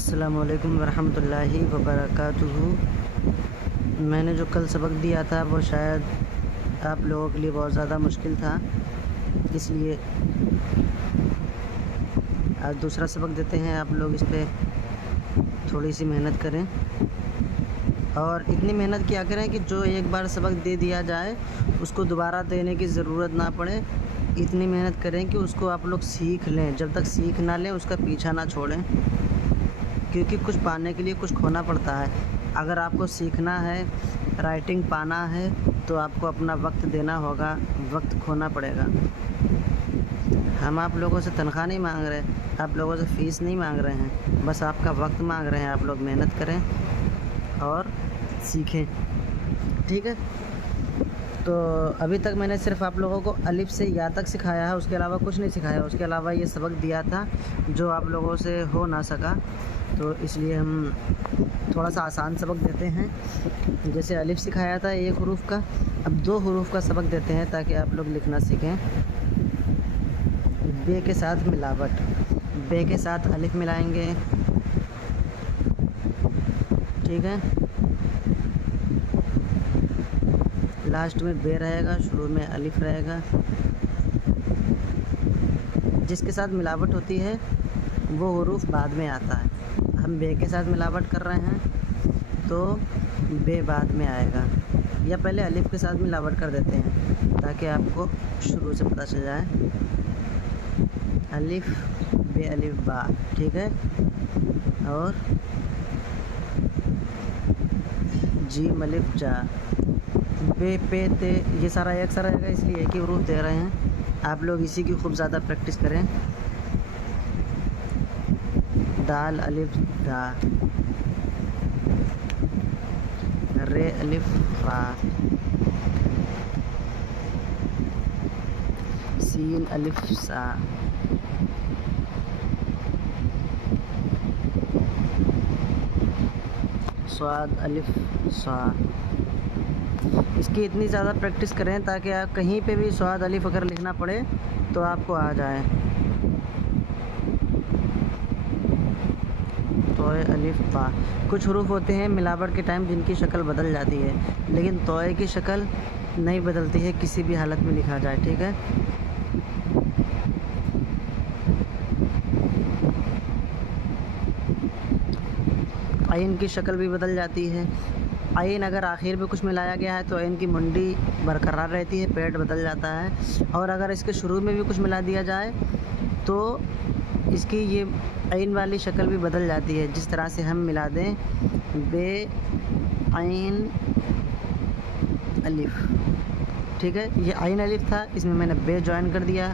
अस्सलामुअलैकुम वरहमतुल्लाहि वबरकातुहू। मैंने जो कल सबक दिया था वो शायद आप लोगों के लिए बहुत ज़्यादा मुश्किल था, इसलिए आज दूसरा सबक देते हैं। आप लोग इस पे थोड़ी सी मेहनत करें और इतनी मेहनत किया करें कि जो एक बार सबक दे दिया जाए उसको दोबारा देने की ज़रूरत ना पड़े। इतनी मेहनत करें कि उसको आप लोग सीख लें। जब तक सीख ना लें उसका पीछा ना छोड़ें, क्योंकि कुछ पाने के लिए कुछ खोना पड़ता है। अगर आपको सीखना है, राइटिंग पाना है, तो आपको अपना वक्त देना होगा, वक्त खोना पड़ेगा। हम आप लोगों से तनख्वाह नहीं मांग रहे, आप लोगों से फ़ीस नहीं मांग रहे हैं, बस आपका वक्त मांग रहे हैं। आप लोग मेहनत करें और सीखें, ठीक है। तो अभी तक मैंने सिर्फ आप लोगों को अलिफ से या तक सिखाया है, उसके अलावा कुछ नहीं सिखाया। उसके अलावा ये सबक दिया था जो आप लोगों से हो ना सका, तो इसलिए हम थोड़ा सा आसान सबक देते हैं। जैसे अलिफ सिखाया था एक हरूफ का, अब 2 हरूफ का सबक देते हैं ताकि आप लोग लिखना सीखें। बे के साथ मिलावट, बे के साथ अलिफ मिलाएंगे, ठीक है। लास्ट में बे रहेगा, शुरू में अलिफ रहेगा। जिसके साथ मिलावट होती है वो हरूफ बाद में आता है। हम बे के साथ मिलावट कर रहे हैं तो बे बाद में आएगा, या पहले अलिफ के साथ मिलावट कर देते हैं ताकि आपको शुरू से पता चल जाए। अलिफ बे अलिफ बा, ठीक है। और जीम अलिफ जा, बे पे ते, ये सारा एक सा रहेगा, इसलिए एक ही हरूफ दे रहे हैं। आप लोग इसी की खूब ज़्यादा प्रैक्टिस करें। दाल अलिफ दा, रे अलिफ रा, सीन अलिफ सा, स्वाद अलिफ सा। इसकी इतनी ज़्यादा प्रैक्टिस करें ताकि आप कहीं पे भी स्वाद अलिफ अगर लिखना पड़े तो आपको आ जाए। तोए अलिफ बा, कुछ हरूफ होते हैं मिलावट के टाइम जिनकी शक्ल बदल जाती है, लेकिन तोए की शक्ल नहीं बदलती है, किसी भी हालत में लिखा जाए, ठीक है। आइन की शक्ल भी बदल जाती है। आइन अगर आखिर में कुछ मिलाया गया है तो आइन की मुंडी बरकरार रहती है, पेट बदल जाता है। और अगर इसके शुरू में भी कुछ मिला दिया जाए तो इसकी ये आइन वाली शक्ल भी बदल जाती है। जिस तरह से हम मिला दें बे आइन अलिफ, ठीक है। ये आइन अलिफ था, इसमें मैंने बे ज्वाइन कर दिया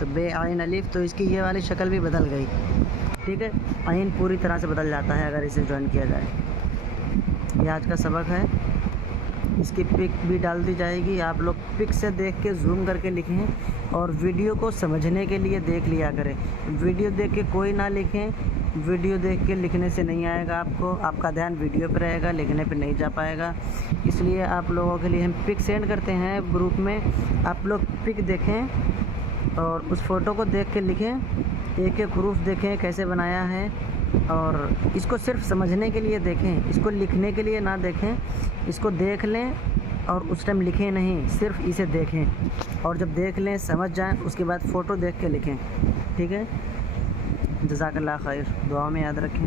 तो बे आइन अलिफ, तो इसकी ये वाली शक्ल भी बदल गई, ठीक है। आइन पूरी तरह से बदल जाता है अगर इसे ज्वाइन किया जाए। ये आज का सबक है, इसकी पिक भी डाल दी जाएगी। आप लोग पिक से देख के जूम करके लिखें और वीडियो को समझने के लिए देख लिया करें। वीडियो देख के कोई ना लिखें, वीडियो देख के लिखने से नहीं आएगा आपको, आपका ध्यान वीडियो पर रहेगा, लिखने पे नहीं जा पाएगा। इसलिए आप लोगों के लिए हम पिक सेंड करते हैं ग्रुप में, आप लोग पिक देखें और उस फ़ोटो को देख के लिखें, एक एक हरूफ देखें कैसे बनाया है, और इसको सिर्फ समझने के लिए देखें, इसको लिखने के लिए ना देखें। इसको देख लें और उस टाइम लिखें नहीं, सिर्फ इसे देखें और जब देख लें समझ जाएं उसके बाद फ़ोटो देख के लिखें, ठीक है। जज़ाकल्लाह खैर, दुआ में याद रखें।